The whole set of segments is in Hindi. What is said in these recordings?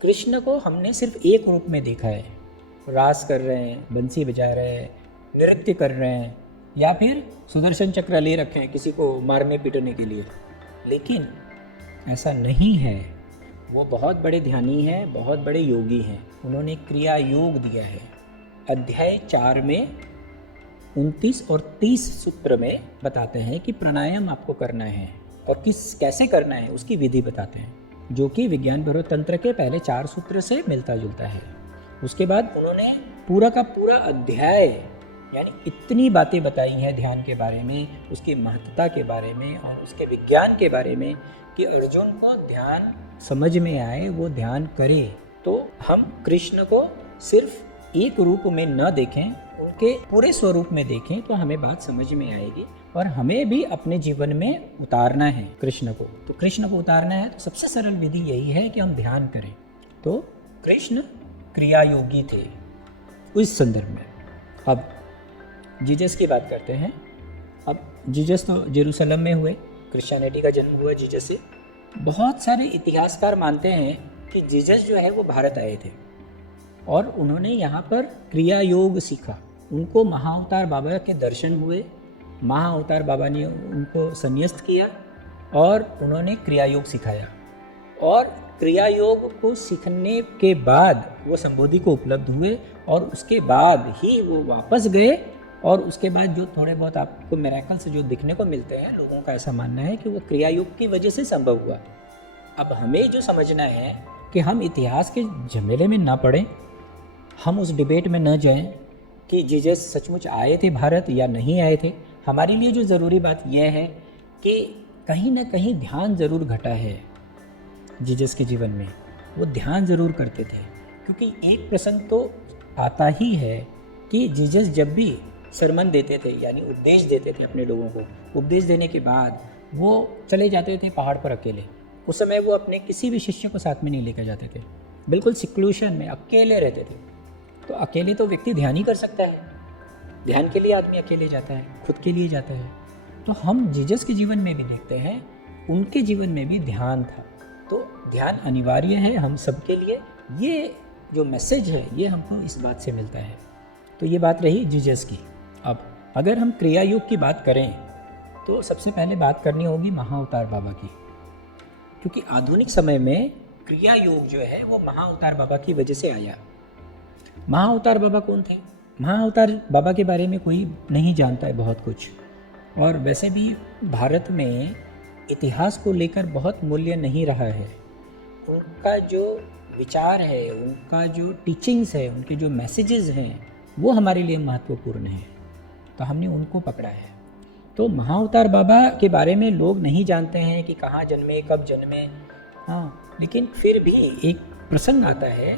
कृष्ण को हमने सिर्फ एक रूप में देखा है, रास कर रहे हैं, बंसी बजा रहे हैं, नृत्य कर रहे हैं, या फिर सुदर्शन चक्र ले रखे हैं किसी को मारने पीटने के लिए। लेकिन ऐसा नहीं है। वो बहुत बड़े ध्यानी हैं, बहुत बड़े योगी हैं। उन्होंने क्रिया योग दिया है। अध्याय 4 में 29 और 30 सूत्र में बताते हैं कि प्राणायाम आपको करना है और कैसे करना है उसकी विधि बताते हैं, जो कि विज्ञान भैरव तंत्र के पहले 4 सूत्र से मिलता जुलता है। उसके बाद उन्होंने पूरा का पूरा अध्याय यानी इतनी बातें बताई हैं ध्यान के बारे में, उसकी महत्ता के बारे में और उसके विज्ञान के बारे में कि अर्जुन को ध्यान समझ में आए, वो ध्यान करे। तो हम कृष्ण को सिर्फ एक रूप में न देखें, उनके पूरे स्वरूप में देखें तो हमें बात समझ में आएगी और हमें भी अपने जीवन में उतारना है कृष्ण को। तो कृष्ण को उतारना है तो सबसे सरल विधि यही है कि हम ध्यान करें। तो कृष्ण क्रिया योगी थे उस संदर्भ में। अब जीसस की बात करते हैं। अब जीसस तो जेरूसलम में हुए, क्रिश्चियनिटी का जन्म हुआ जीसस से। बहुत सारे इतिहासकार मानते हैं कि जीसस जो है वो भारत आए थे और उन्होंने यहाँ पर क्रिया योग सीखा। उनको महाअवतार बाबा के दर्शन हुए, महाअवतार बाबा ने उनको संन्यास्त किया और उन्होंने क्रिया योग सिखाया। और क्रिया योग को सीखने के बाद वो संबोधि को उपलब्ध हुए और उसके बाद ही वो वापस गए। और उसके बाद जो थोड़े बहुत आपको मिरेकल्स जो दिखने को मिलते हैं, लोगों का ऐसा मानना है कि वो क्रिया योग की वजह से संभव हुआ। अब हमें जो समझना है कि हम इतिहास के झमेले में ना पड़ें, हम उस डिबेट में न जाएं कि जीसस सचमुच आए थे भारत या नहीं आए थे। हमारे लिए जो ज़रूरी बात यह है कि कहीं ना कहीं ध्यान ज़रूर घटा है जीसस के जीवन में। वो ध्यान ज़रूर करते थे, क्योंकि एक प्रसंग तो आता ही है कि जीसस जब भी सरमन देते थे यानी उपदेश देते थे अपने लोगों को, उपदेश देने के बाद वो चले जाते थे पहाड़ पर अकेले। उस समय वो अपने किसी भी शिष्य को साथ में नहीं लेकर जाते थे, बिल्कुल सिक्लूशन में अकेले रहते थे। तो अकेले तो व्यक्ति ध्यान ही कर सकता है, ध्यान के लिए आदमी अकेले जाता है, खुद के लिए जाता है। तो हम जीसस के जीवन में भी देखते हैं, उनके जीवन में भी ध्यान था। तो ध्यान अनिवार्य है हम सबके लिए। ये जो मैसेज है ये हमको इस बात से मिलता है। तो ये बात रही जीसस की। अब अगर हम क्रिया योग की बात करें तो सबसे पहले बात करनी होगी महाअवतार बाबा की, क्योंकि आधुनिक समय में क्रिया योग जो है वो महाअवतार बाबा की वजह से आया। महाअवतार बाबा कौन थे? महाअवतार बाबा के बारे में कोई नहीं जानता है बहुत कुछ। और वैसे भी भारत में इतिहास को लेकर बहुत मूल्य नहीं रहा है। उनका जो विचार है, उनका जो टीचिंग्स है, उनके जो मैसेजेस हैं वो हमारे लिए महत्वपूर्ण है। तो हमने उनको पकड़ा है। तो महाअवतार बाबा के बारे में लोग नहीं जानते हैं कि कहाँ जन्मे, कब जन्मे। हाँ, लेकिन फिर भी एक प्रसंग आता है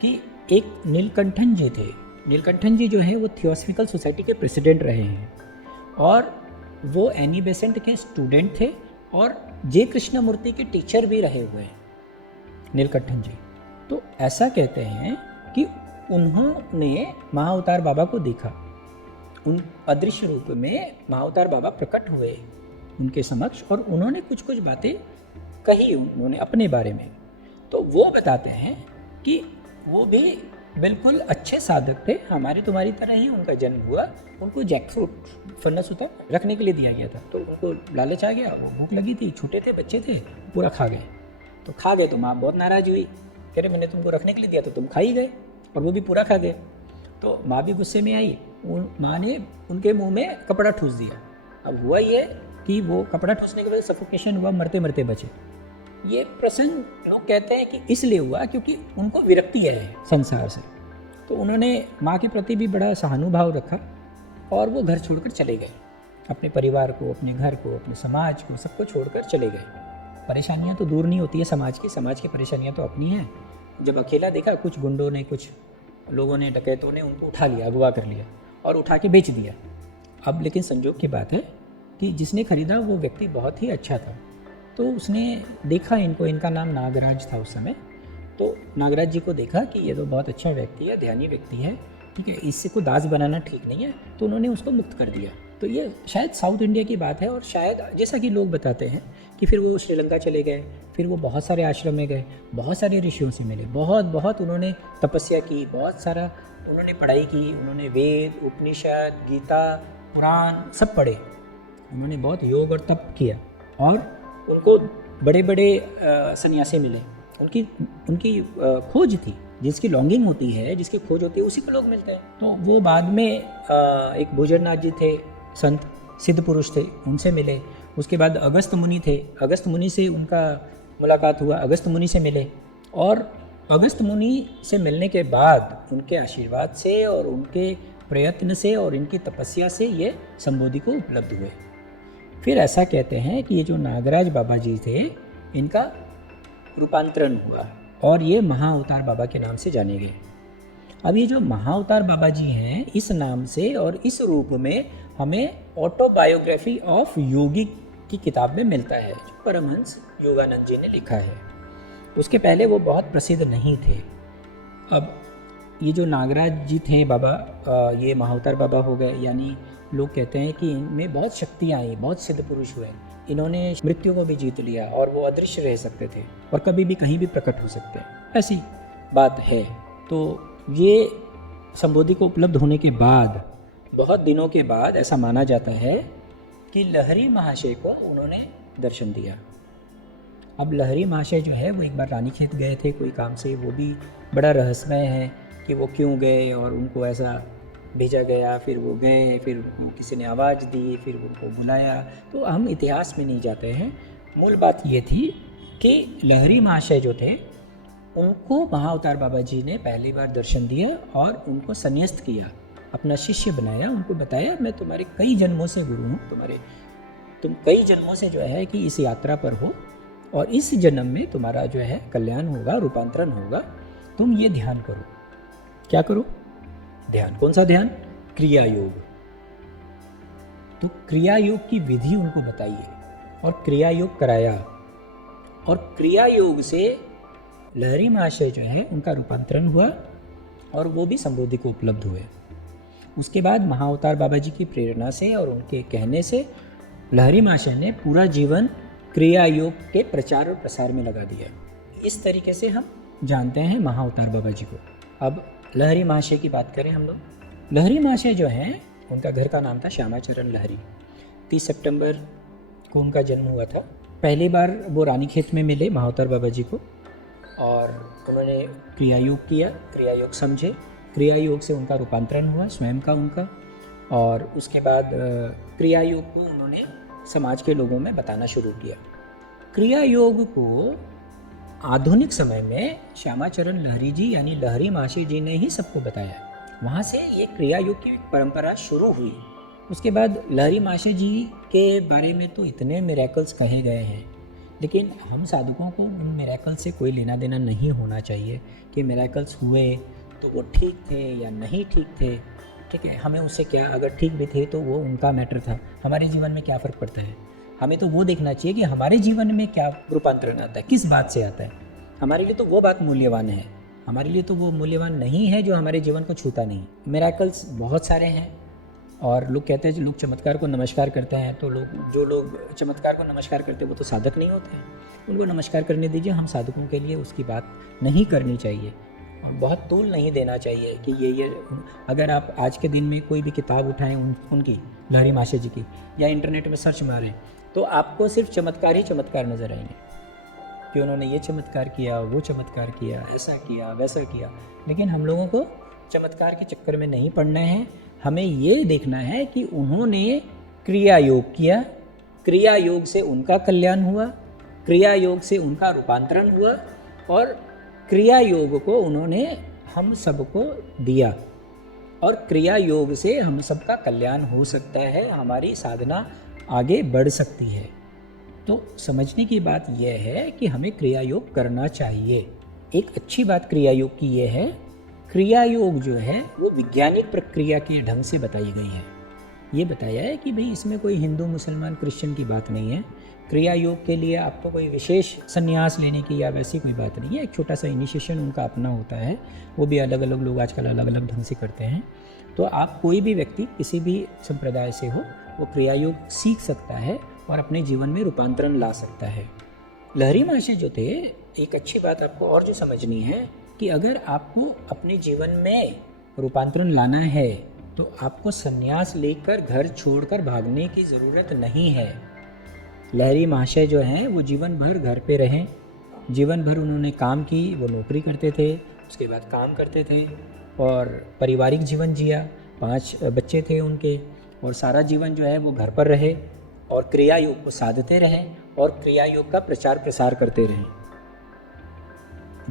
कि एक नीलकंठन जी थे। नीलकंठन जी जो है वो थियोसॉफिकल सोसाइटी के प्रेसिडेंट रहे हैं और वो एनी बेसेंट के स्टूडेंट थे और जे कृष्णमूर्ति के टीचर भी रहे हुए हैं नीलकंठन जी। तो ऐसा कहते हैं कि उन्होंने महाअवतार बाबा को देखा। उन अदृश्य रूप में महाअवतार बाबा प्रकट हुए उनके समक्ष और उन्होंने कुछ कुछ बातें कही उन्होंने अपने बारे में। तो वो बताते हैं कि वो भी बिल्कुल अच्छे साधक थे, हमारी तुम्हारी तरह ही उनका जन्म हुआ। उनको जैकफ्रूट फन्नस होता रखने के लिए दिया गया था, तो उनको लालच आ गया, वो भूख लगी थी, छोटे थे, बच्चे थे, पूरा खा गए। तो खा गए तो माँ बहुत नाराज़ हुई, कह रहे मैंने तुमको रखने के लिए दिया तो तुम खा ही गए, और वो भी पूरा खा गए। तो माँ भी गुस्से में आई, माँ ने उनके मुंह में कपड़ा ठूस दिया। अब हुआ ये कि वो कपड़ा ठूसने के बाद सफोकेशन हुआ, मरते मरते बचे। ये प्रसंग लोग कहते हैं कि इसलिए हुआ क्योंकि उनको विरक्ति है संसार से। तो उन्होंने माँ के प्रति भी बड़ा सहानुभाव रखा और वो घर छोड़कर चले गए, अपने परिवार को, अपने घर को, अपने समाज को, सबको छोड़कर चले गए। परेशानियाँ तो दूर नहीं होती है समाज की परेशानियाँ तो अपनी हैं। जब अकेला देखा, कुछ गुंडों ने, कुछ लोगों ने, डकैतों ने उनको उठा लिया, अगवा कर लिया और उठा के बेच दिया। अब लेकिन संजोग की बात है कि जिसने खरीदा वो व्यक्ति बहुत ही अच्छा था। तो उसने देखा इनको, इनका नाम नागराज था उस समय। तो नागराज जी को देखा कि ये तो बहुत अच्छा व्यक्ति है, ध्यानी व्यक्ति है, ठीक है, इससे को दास बनाना ठीक नहीं है। तो उन्होंने उसको मुक्त कर दिया। तो ये शायद साउथ इंडिया की बात है और शायद जैसा कि लोग बताते हैं कि फिर वो श्रीलंका चले गए, फिर वो बहुत सारे आश्रम में गए, बहुत सारे ऋषियों से मिले, बहुत उन्होंने तपस्या की, बहुत सारा उन्होंने पढ़ाई की, उन्होंने वेद, उपनिषद, गीता, पुराण सब पढ़े, उन्होंने बहुत योग और तप किया और उनको बड़े बड़े सन्यासी मिले। उनकी खोज थी, जिसकी लॉन्गिंग होती है, जिसकी खोज होती है, उसी को लोग मिलते हैं। तो वो बाद में एक भुजरनाथ जी थे, संत सिद्ध पुरुष थे, उनसे मिले। उसके बाद अगस्त मुनि थे, अगस्त मुनि से उनका मुलाकात हुआ, अगस्त मुनि से मिले और अगस्त मुनि से मिलने के बाद उनके आशीर्वाद से और उनके प्रयत्न से और इनकी तपस्या से ये संबोधि को उपलब्ध हुए। फिर ऐसा कहते हैं कि ये जो नागराज बाबा जी थे, इनका रूपांतरण हुआ और ये महाअवतार बाबा के नाम से जाने गए। अब ये जो महाअवतार बाबा जी हैं, इस नाम से और इस रूप में हमें ऑटोबायोग्राफी ऑफ योगी की किताब में मिलता है, जो परमहंस योगानंद जी ने लिखा है। उसके पहले वो बहुत प्रसिद्ध नहीं थे। अब ये जो नागराज जी थे बाबा, ये महाअवतार बाबा हो गए, यानी लोग कहते हैं कि इनमें बहुत शक्तियाँ आई, बहुत सिद्ध पुरुष हुए, इन्होंने मृत्यु को भी जीत लिया और वो अदृश्य रह सकते थे और कभी भी कहीं भी प्रकट हो सकते हैं, ऐसी बात है। तो ये संबोधि को उपलब्ध होने के बाद, बहुत दिनों के बाद ऐसा माना जाता है कि लहरी महाशय को उन्होंने दर्शन दिया। अब लहरी महाशय जो है वो एक बार रानीखेत गए थे कोई काम से, वो भी बड़ा रहस्यमय है कि वो क्यों गए और उनको ऐसा भेजा गया, फिर वो गए, फिर किसी ने आवाज़ दी, फिर उनको बुलाया, तो हम इतिहास में नहीं जाते हैं। मूल बात ये थी कि लहरी महाशय जो थे, उनको महाअवतार बाबा जी ने पहली बार दर्शन दिया और उनको संन्यास्त किया, अपना शिष्य बनाया, उनको बताया मैं तुम्हारे कई जन्मों से गुरु हूँ, तुम कई जन्मों से जो है कि इस यात्रा पर हो और इस जन्म में तुम्हारा जो है कल्याण होगा, रूपांतरण होगा, तुम ये ध्यान करो। क्या करो? ध्यान। कौन सा ध्यान? क्रिया योग। तो क्रिया योग की विधि उनको बताइए और क्रिया योग कराया और क्रिया योग से लहरी महाशय जो है उनका रूपांतरण हुआ और वो भी संबोधि को उपलब्ध हुए। उसके बाद महाअवतार बाबा जी की प्रेरणा से और उनके कहने से लहरी महाशय ने पूरा जीवन क्रिया योग के प्रचार और प्रसार में लगा दिया। इस तरीके से हम जानते हैं महाअवतार बाबा जी को। अब लहरी महाशय की बात करें हम लोग। लहरी महाशय जो हैं, उनका घर का नाम था श्यामाचरण लहरी। 30 सितंबर को उनका जन्म हुआ था। पहली बार वो रानीखेत में मिले महाअवतार बाबा जी को और उन्होंने क्रिया योग किया, क्रिया योग समझे, क्रिया योग से उनका रूपांतरण हुआ स्वयं का उनका, और उसके बाद क्रिया योग को उन्होंने समाज के लोगों में बताना शुरू किया। क्रिया योग को आधुनिक समय में श्यामाचरण लहरी जी यानी लहरी महाशय जी ने ही सबको बताया। वहाँ से ये क्रिया योग की परंपरा शुरू हुई। उसके बाद लहरी महाशय जी के बारे में तो इतने मिरेकल्स कहे गए हैं, लेकिन हम साधुकों को उन मिरेकल से कोई लेना देना नहीं होना चाहिए कि मिरेकल्स हुए तो वो ठीक थे या नहीं ठीक थे। ठीक है, हमें उससे क्या, अगर ठीक भी थे तो वो उनका मैटर था, हमारे जीवन में क्या फ़र्क पड़ता है। हमें तो वो देखना चाहिए कि हमारे जीवन में क्या रूपांतरण आता है, किस बात से आता है। हमारे लिए तो वो बात मूल्यवान है, हमारे लिए तो वो मूल्यवान नहीं है जो हमारे जीवन को छूता नहीं। मिरेकल्स बहुत सारे हैं और लोग कहते हैं लोग चमत्कार को नमस्कार करते हैं, तो जो लोग चमत्कार को नमस्कार करते हैं वो तो साधक नहीं होते हैं, उनको नमस्कार करने दीजिए। हम साधकों के लिए उसकी बात नहीं करनी चाहिए और बहुत तूल नहीं देना चाहिए कि ये अगर आप आज के दिन में कोई भी किताब उठाएं उनकी लहरी महाशय जी की या इंटरनेट में सर्च मारें तो आपको सिर्फ चमत्कार ही चमत्कार नज़र आएंगे कि उन्होंने ये चमत्कार किया, वो चमत्कार किया, ऐसा किया, वैसा किया। लेकिन हम लोगों को चमत्कार के चक्कर में नहीं पड़ना है, हमें ये देखना है कि उन्होंने क्रिया योग किया, क्रिया योग से उनका कल्याण हुआ, क्रिया योग से उनका रूपांतरण हुआ और क्रिया योग को उन्होंने हम सबको दिया और क्रिया योग से हम सबका कल्याण हो सकता है, हमारी साधना आगे बढ़ सकती है। तो समझने की बात यह है कि हमें क्रिया योग करना चाहिए। एक अच्छी बात क्रिया योग की यह है, क्रिया योग जो है वो वैज्ञानिक प्रक्रिया के ढंग से बताई गई है। ये बताया है कि भाई इसमें कोई हिंदू मुसलमान क्रिश्चियन की बात नहीं है। क्रिया योग के लिए आपको कोई विशेष संन्यास लेने की या वैसी कोई बात नहीं है। एक छोटा सा इनिशिएशन उनका अपना होता है, वो भी अलग अलग लोग आजकल अलग अलग ढंग से करते हैं। तो आप कोई भी व्यक्ति किसी भी संप्रदाय से हो वो क्रिया योग सीख सकता है और अपने जीवन में रूपांतरण ला सकता है। लहरी महाशय जो थे, एक अच्छी बात आपको और जो समझनी है कि अगर आपको अपने जीवन में रूपांतरण लाना है तो आपको संन्यास लेकर घर छोड़कर भागने की ज़रूरत नहीं है। लहरी महाशय जो हैं वो जीवन भर घर पे रहे, जीवन भर उन्होंने काम की, वो नौकरी करते थे, उसके बाद काम करते थे और पारिवारिक जीवन जिया। 5 बच्चे थे उनके और सारा जीवन जो है वो घर पर रहे और क्रिया योग को साधते रहे और क्रिया योग का प्रचार प्रसार करते रहे।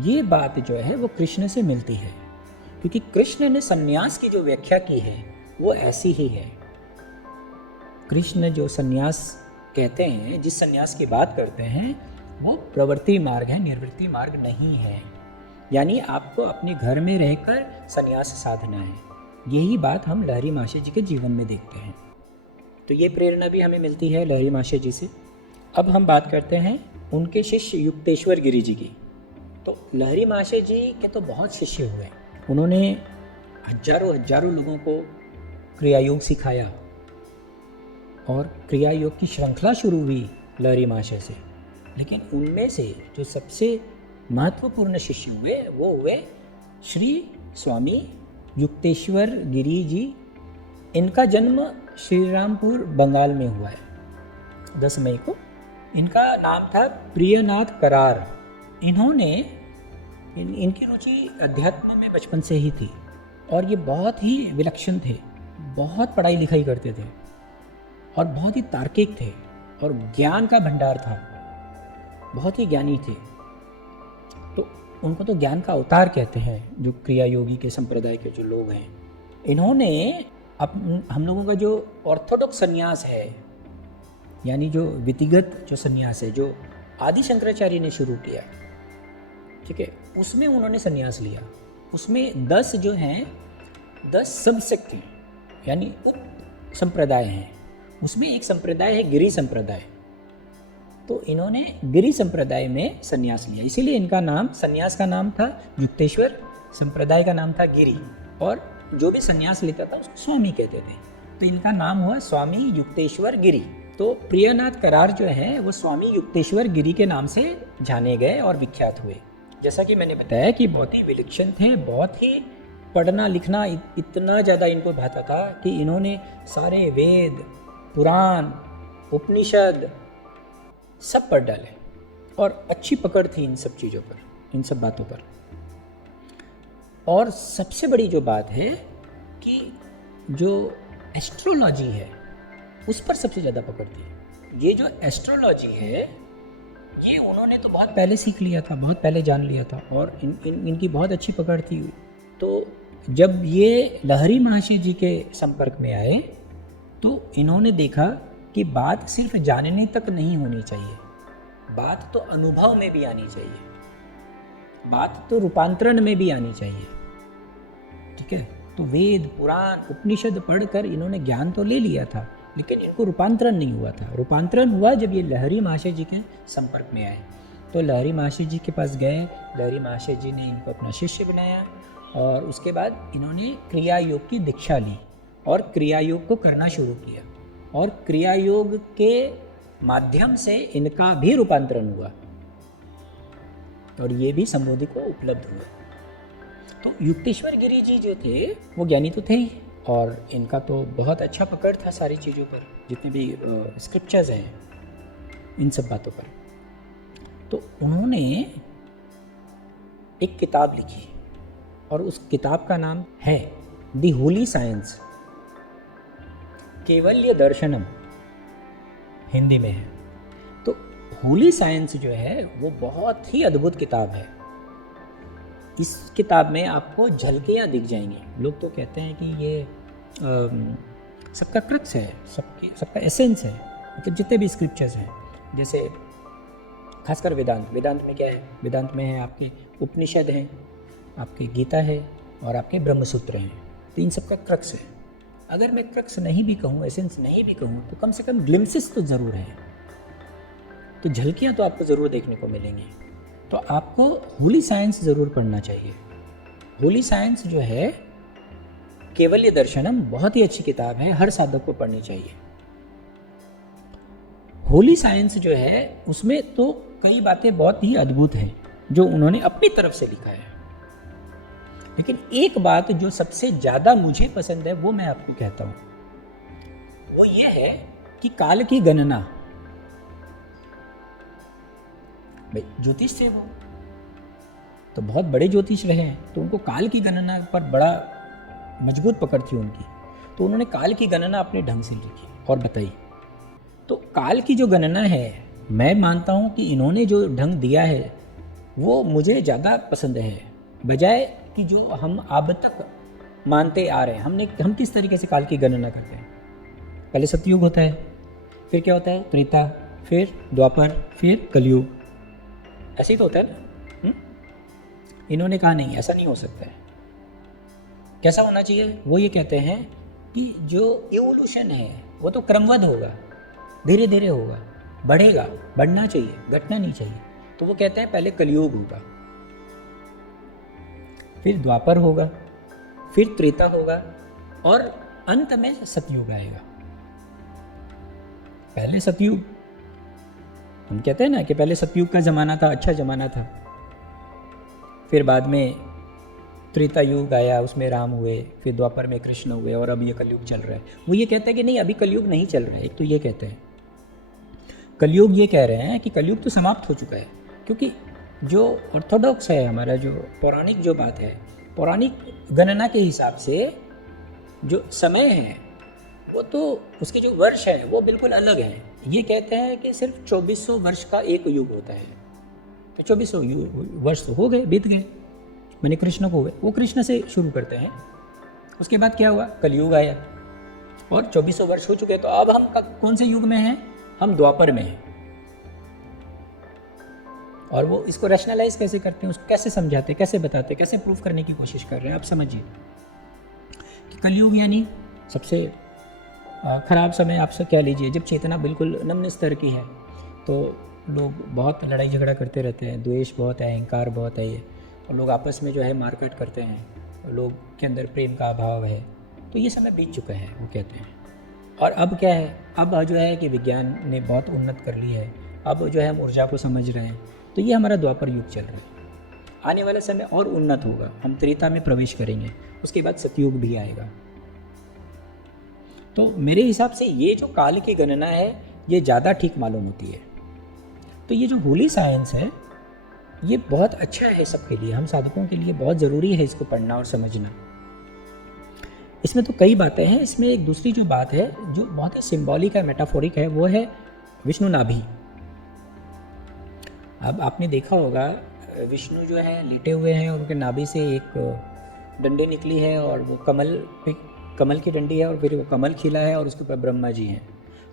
ये बात जो है वो कृष्ण से मिलती है, क्योंकि कृष्ण ने संन्यास की जो व्याख्या की है वो ऐसी ही है। कृष्ण जो संन्यास कहते हैं, जिस संन्यास की बात करते हैं, वो प्रवृत्ति मार्ग है, निवृत्ति मार्ग नहीं है। यानी आपको अपने घर में रहकर संन्यास साधना है। यही बात हम लहरी महाशय जी के जीवन में देखते हैं। तो ये प्रेरणा भी हमें मिलती है लहरी महाशय जी से। अब हम बात करते हैं उनके शिष्य युक्तेश्वर गिरी जी की। तो लहरी महाशय जी के तो बहुत शिष्य हुए। उन्होंने हजारों लोगों को क्रिया योग सिखाया और क्रिया योग की श्रृंखला शुरू हुई लहरी महाशय से। लेकिन उनमें से जो सबसे महत्वपूर्ण शिष्य हुए वो हुए श्री स्वामी युक्तेश्वर गिरी जी। इनका जन्म श्रीरामपुर बंगाल में हुआ है 10 मई को। इनका नाम था प्रियनाथ करार। इन्होंने इनकी रुचि अध्यात्म में बचपन से ही थी और ये बहुत ही विलक्षण थे, बहुत पढ़ाई लिखाई करते थे और बहुत ही तार्किक थे और ज्ञान का भंडार था, बहुत ही ज्ञानी थे। तो उनको तो ज्ञान का अवतार कहते हैं, जो क्रिया योगी के संप्रदाय के जो लोग हैं। इन्होंने हम लोगों का जो ऑर्थोडॉक्स संन्यास है, यानी जो विधिगत जो संन्यास है, जो आदि शंकराचार्य ने शुरू किया, ठीक है, उसमें उन्होंने संन्यास लिया। उसमें 10 जो हैं 10 सबसेक्ट हैं, यानी उप संप्रदाय हैं। उसमें एक संप्रदाय है गिरी संप्रदाय। तो इन्होंने गिरी संप्रदाय में संन्यास लिया, इसीलिए इनका नाम, संन्यास का नाम था युक्तेश्वर, संप्रदाय का नाम था गिरी, और जो भी संन्यास लेता था उसको स्वामी कहते थे। तो इनका नाम हुआ स्वामी युक्तेश्वर गिरी। तो प्रियनाथ करार जो है वो स्वामी युक्तेश्वर गिरी के नाम से जाने गए और विख्यात हुए। जैसा कि मैंने बताया कि बहुत ही विलक्षण थे, बहुत ही पढ़ना लिखना इतना ज़्यादा इनको भाता था कि इन्होंने सारे वेद, पुराण, उपनिषद सब पढ़ डाले और अच्छी पकड़ थी इन सब चीज़ों पर, इन सब बातों पर। और सबसे बड़ी जो बात है कि जो एस्ट्रोलॉजी है उस पर सबसे ज़्यादा पकड़ थी। ये जो एस्ट्रोलॉजी है ये उन्होंने तो बहुत पहले सीख लिया था, बहुत पहले जान लिया था और इनकी बहुत अच्छी पकड़ थी। तो जब ये लहरी महाशय जी के संपर्क में आए तो इन्होंने देखा कि बात सिर्फ जानने तक नहीं होनी चाहिए, बात तो अनुभव में भी आनी चाहिए, बात तो रूपांतरण में भी आनी चाहिए, ठीक है। तो वेद, पुराण, उपनिषद पढ़कर इन्होंने ज्ञान तो ले लिया था, लेकिन इनको रूपांतरण नहीं हुआ था। रूपांतरण हुआ जब ये लहरी महाशय जी के संपर्क में आए। तो लहरी महाशय जी के पास गए, लहरी महाशय जी ने इनको अपना शिष्य बनाया और उसके बाद इन्होंने क्रिया योग की दीक्षा ली और क्रिया योग को करना शुरू किया और क्रिया योग के माध्यम से इनका भी रूपांतरण हुआ और ये भी सम्मोधि को उपलब्ध हुआ। तो युक्तेश्वर गिरी जी जो थे वो ज्ञानी तो थे ही और इनका तो बहुत अच्छा पकड़ था सारी चीज़ों पर, जितने भी स्क्रिप्चर्स हैं इन सब बातों पर। तो उन्होंने एक किताब लिखी और उस किताब का नाम है दी होली साइंस, केवल्य दर्शनम, हिंदी में है। तो होली साइंस जो है वो बहुत ही अद्भुत किताब है। इस किताब में आपको झलकियाँ दिख जाएंगी। लोग तो कहते हैं कि ये सबका क्रक्स है, सबका एसेंस है, मतलब जितने भी स्क्रिप्चर्स हैं, जैसे खासकर वेदांत में क्या है, वेदांत में है आपके उपनिषद हैं, आपके गीता है और आपके ब्रह्मसूत्र हैं। तो इन सबका क्रक्स है। अगर मैं क्रक्स नहीं भी कहूँ, एसेंस नहीं भी कहूँ, तो कम से कम ग्लिम्सिस तो ज़रूर है, तो झलकियाँ तो आपको ज़रूर देखने को मिलेंगी। तो आपको होली साइंस ज़रूर पढ़ना चाहिए। होली साइंस जो है केवल्य दर्शनम बहुत ही अच्छी किताब है, हर साधक को पढ़नी चाहिए। होली साइंस जो है उसमें तो कई बातें बहुत ही अद्भुत हैं जो उन्होंने अपनी तरफ से लिखा है, लेकिन एक बात जो सबसे ज़्यादा मुझे पसंद है वो मैं आपको कहता हूँ, वो ये है कि काल की गणना। भाई ज्योतिष से वो तो बहुत बड़े ज्योतिष रहे हैं, तो उनको काल की गणना पर बड़ा मजबूत पकड़ थी उनकी, तो उन्होंने काल की गणना अपने ढंग से लिखी और बताई। तो काल की जो गणना है, मैं मानता हूँ कि इन्होंने जो ढंग दिया है वो मुझे ज़्यादा पसंद है, बजाय कि जो हम अब तक मानते आ रहे हैं। हम किस तरीके से काल की गणना करते हैं? पहले सतयुग होता है, फिर क्या होता है? त्रेता, फिर द्वापर, फिर कलयुग, ऐसे ही तो होता है ना। इन्होंने कहा नहीं, ऐसा नहीं हो सकता है। कैसा होना चाहिए? वो ये कहते हैं कि जो इवोल्यूशन है वो तो क्रमबद्ध होगा, धीरे धीरे होगा, बढ़ेगा, बढ़ना चाहिए, घटना नहीं चाहिए। तो वो कहते हैं पहले कलयुग होगा, फिर द्वापर होगा, फिर त्रेता होगा और अंत में सतयुग आएगा। पहले सतयुग, हम कहते हैं ना कि पहले सतयुग का ज़माना था, अच्छा ज़माना था, फिर बाद में त्रेता युग आया, उसमें राम हुए, फिर द्वापर में कृष्ण हुए और अब ये कलयुग चल रहा है। वो ये कहते हैं कि नहीं, अभी कलयुग नहीं चल रहा है। एक तो ये कहते हैं कलयुग, ये कह रहे हैं कि कलयुग तो समाप्त हो चुका है, क्योंकि जो ऑर्थोडॉक्स है हमारा, जो पौराणिक जो बात है, पौराणिक गणना के हिसाब से जो समय है वो तो उसके जो वर्ष है वो बिल्कुल अलग है। ये कहते हैं कि सिर्फ 2400 वर्ष का एक युग होता है। तो 2400 वर्ष तो हो गए, बीत गए, मैंने कृष्ण को हुए, वो कृष्ण से शुरू करते हैं। उसके बाद क्या हुआ? कलयुग आया और 2400 वर्ष हो चुके। तो अब हम कौन से युग में हैं? हम द्वापर में हैं। और वो इसको रैशनलाइज कैसे करते हैं, उसको कैसे समझाते हैं, कैसे बताते हैं, कैसे प्रूफ करने की कोशिश कर रहे हैं। आप समझिए कि कलयुग यानी सबसे खराब समय। आप सब क्या लीजिए, जब चेतना बिल्कुल निम्न स्तर की है तो लोग बहुत लड़ाई झगड़ा करते रहते हैं, द्वेष बहुत है, अहंकार बहुत है ये, और लोग आपस में जो है मारकाट करते हैं, लोग के अंदर प्रेम का अभाव है। तो ये समय बीत चुका है, वो कहते हैं। और अब क्या है? अब जो है कि विज्ञान ने बहुत उन्नत कर ली है, अब जो है हम ऊर्जा को समझ रहे हैं। तो ये हमारा द्वापर युग चल रहा है। आने वाला समय और उन्नत होगा, हम त्रेता में प्रवेश करेंगे, उसके बाद सतयुग भी आएगा। तो मेरे हिसाब से ये जो काल की गणना है ये ज़्यादा ठीक मालूम होती है। तो ये जो होली साइंस है ये बहुत अच्छा है सबके लिए, हम साधकों के लिए बहुत ज़रूरी है इसको पढ़ना और समझना। इसमें तो कई बातें हैं। इसमें एक दूसरी जो बात है जो बहुत ही सिंबॉलिक है, मेटाफोरिक है, वो है विष्णु नाभि। अब आपने देखा होगा विष्णु जो है लेटे हुए हैं और उनके नाभि से एक डंडी निकली है और वो कमल की डंडी है और फिर वो कमल खिला है और उसके ऊपर ब्रह्मा जी हैं।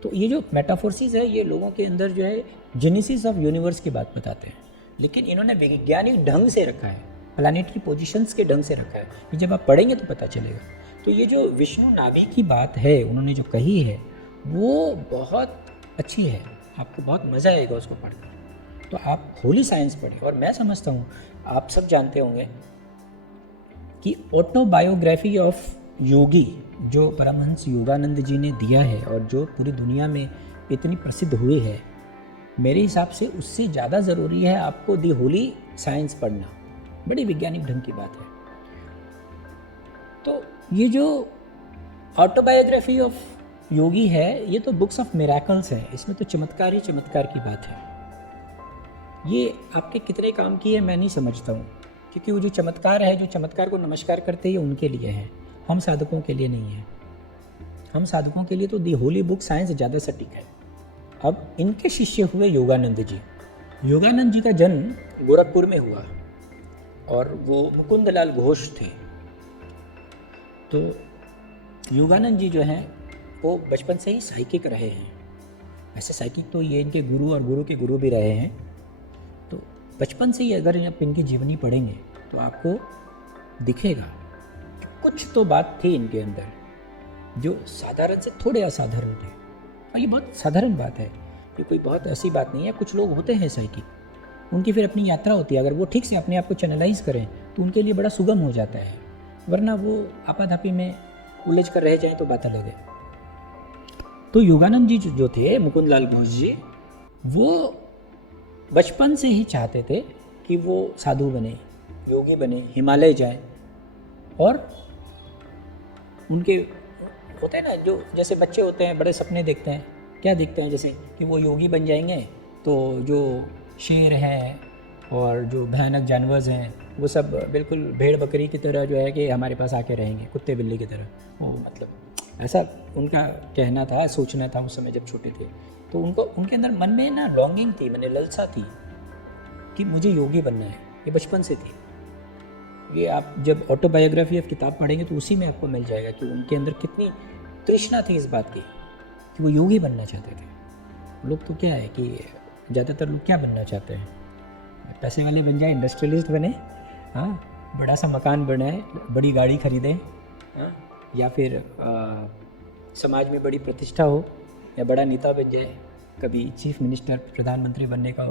तो ये जो मेटाफोर्सिस है ये लोगों के अंदर जो है जेनेसिस ऑफ यूनिवर्स की बात बताते हैं, लेकिन इन्होंने वैज्ञानिक ढंग से रखा है, प्लानिटरी पोजीशंस के ढंग से रखा है। ये जब आप पढ़ेंगे तो पता चलेगा। तो ये जो विष्णु नाभि की बात है उन्होंने जो कही है वो बहुत अच्छी है, आपको बहुत मज़ा आएगा उसको पढ़कर। तो आप होली साइंस पढ़ें। और मैं समझता हूँ आप सब जानते होंगे कि ऑटोबायोग्राफी ऑफ योगी जो परमहंस योगानंद जी ने दिया है और जो पूरी दुनिया में इतनी प्रसिद्ध हुई है, मेरे हिसाब से उससे ज़्यादा ज़रूरी है आपको दी होली साइंस पढ़ना। बड़ी वैज्ञानिक ढंग की बात है। तो ये जो ऑटोबायोग्राफी ऑफ योगी है ये तो बुक्स ऑफ मिरेकल्स है, इसमें तो चमत्कार ही चमत्कार की बात है। ये आपके कितने काम की है मैं नहीं समझता हूँ, क्योंकि वो जो चमत्कार है, जो चमत्कार को नमस्कार करते हैं उनके लिए है, हम साधकों के लिए नहीं है। हम साधकों के लिए तो दी होली बुक साइंस ज़्यादा सटीक है। अब इनके शिष्य हुए योगानंद जी। योगानंद जी का जन्म गोरखपुर में हुआ और वो मुकुंदलाल घोष थे। तो योगानंद जी जो हैं वो बचपन से ही साइकिक रहे हैं। ऐसे साइकिक तो ये इनके गुरु और गुरु के गुरु भी रहे हैं। तो बचपन से ही अगर आप इनकी जीवनी पढ़ेंगे तो आपको दिखेगा कि कुछ तो बात थी इनके अंदर जो साधारण से थोड़े असाधारण थे। और ये बहुत साधारण बात है, ये कोई बहुत ऐसी बात नहीं है। कुछ लोग होते हैं साइकिक, उनकी फिर अपनी यात्रा होती है, अगर वो ठीक से अपने आप को चैनलाइज करें तो उनके लिए बड़ा सुगम हो जाता है, वरना वो आपाधापी में उलझ कर रह जाएं तो बात अलग है। तो योगानंद जी जो थे, मुकुंद लाल घोष जी, वो बचपन से ही चाहते थे कि वो साधु बने, योगी बने, हिमालय जाएं। और उनके होते हैं ना, जो जैसे बच्चे होते हैं बड़े सपने देखते हैं, क्या देखते हैं, जैसे कि वो योगी बन जाएंगे तो जो शेर हैं और जो भयानक जानवर हैं वो सब बिल्कुल भेड़ बकरी की तरह जो है कि हमारे पास आके रहेंगे, कुत्ते बिल्ली की तरह। वो मतलब ऐसा उनका कहना था, सोचना था उस समय जब छोटे थे। तो उनको उनके अंदर मन में ना लॉन्गिंग थी, मैंने ललसा थी कि मुझे योगी बनना है, ये बचपन से थी। ये आप जब ऑटोबायोग्राफी ऑफ किताब पढ़ेंगे तो उसी में आपको मिल जाएगा कि उनके अंदर कितनी तृष्णा थी इस बात की कि वो योगी बनना चाहते थे। लोग तो क्या है कि ज़्यादातर लोग क्या बनना चाहते हैं, पैसे वाले बन जाए, इंडस्ट्रियलिस्ट बने, हाँ, बड़ा सा मकान बनाए, बड़ी गाड़ी खरीदें, हाँ, या फिर समाज में बड़ी प्रतिष्ठा हो, या बड़ा नेता बन जाए। कभी चीफ मिनिस्टर, प्रधानमंत्री बनने का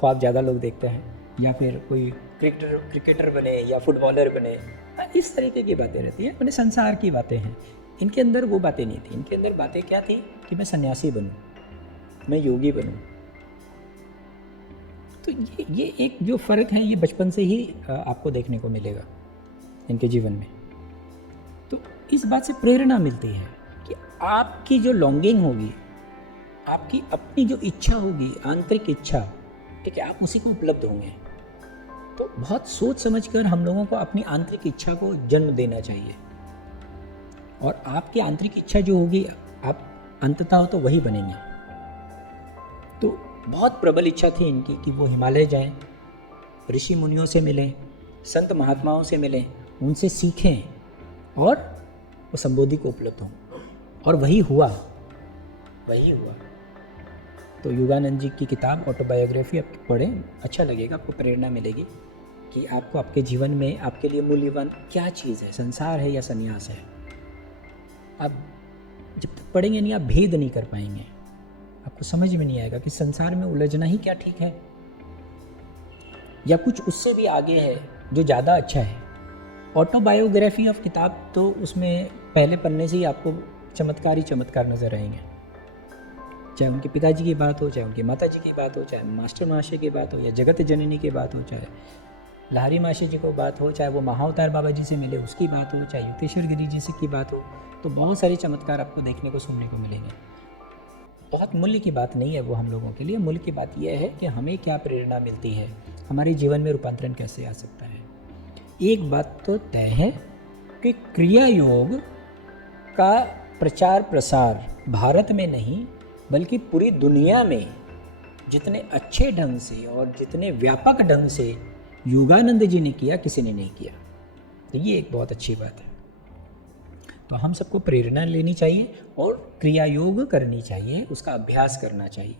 ख्वाब ज़्यादा लोग देखते हैं, या फिर कोई क्रिकेटर बने या फुटबॉलर बने। इस तरीके की बातें रहती हैं, मैंने संसार की बातें हैं। इनके अंदर वो बातें नहीं थी। इनके अंदर बातें क्या थी कि मैं सन्यासी बनूं, मैं योगी बनूं। तो ये एक जो फ़र्क है ये बचपन से ही आपको देखने को मिलेगा इनके जीवन में। तो इस बात से प्रेरणा मिलती है कि आपकी जो लॉन्गिंग होगी, आपकी अपनी जो इच्छा होगी, आंतरिक इच्छा, ठीक है, आप उसी को उपलब्ध होंगे। तो बहुत सोच समझकर हम लोगों को अपनी आंतरिक इच्छा को जन्म देना चाहिए, और आपकी आंतरिक इच्छा जो होगी आप अंततः तो वही बनेंगे। तो बहुत प्रबल इच्छा थी इनकी कि वो हिमालय जाएं, ऋषि मुनियों से मिलें, संत महात्माओं से मिलें, उनसे सीखें और वो संबोधि को उपलब्ध हों। और वही हुआ, वही हुआ। तो योगानंद जी की किताब ऑटोबायोग्राफी आप पढ़ें, अच्छा लगेगा, आपको प्रेरणा मिलेगी कि आपको आपके जीवन में आपके लिए मूल्यवान क्या चीज़ है, संसार है या संन्यास है। आप जब तक पढ़ेंगे नहीं, आप भेद नहीं कर पाएंगे, आपको समझ में नहीं आएगा कि संसार में उलझना ही क्या ठीक है, या कुछ उससे भी आगे है जो ज़्यादा अच्छा है। ऑटोबायोग्राफी ऑफ किताब तो उसमें पहले पन्ने से ही आपको चमत्कार ही चमत्कार नज़र आएंगे, चाहे उनके पिताजी की बात हो, चाहे उनकी माता जी की बात हो, चाहे मास्टर महाशय की बात हो, या जगत जननी की बात हो, चाहे लाहरी महाशय जी को बात हो, चाहे वो महाअवतार बाबा जी से मिले उसकी बात हो, चाहे युक्तेश्वर गिरी जी से की बात हो। तो बहुत सारे चमत्कार आपको देखने को, सुनने को मिलेंगे। बहुत मूल्य की बात नहीं है वो हम लोगों के लिए। मूल्य की बात यह है कि हमें क्या प्रेरणा मिलती है, हमारे जीवन में रूपांतरण कैसे आ सकता है। एक बात तो तय है कि क्रिया योग का प्रचार प्रसार भारत में नहीं बल्कि पूरी दुनिया में जितने अच्छे ढंग से और जितने व्यापक ढंग से योगानंद जी ने किया, किसी ने नहीं किया। तो ये एक बहुत अच्छी बात है। तो हम सबको प्रेरणा लेनी चाहिए और क्रिया योग करनी चाहिए, उसका अभ्यास करना चाहिए।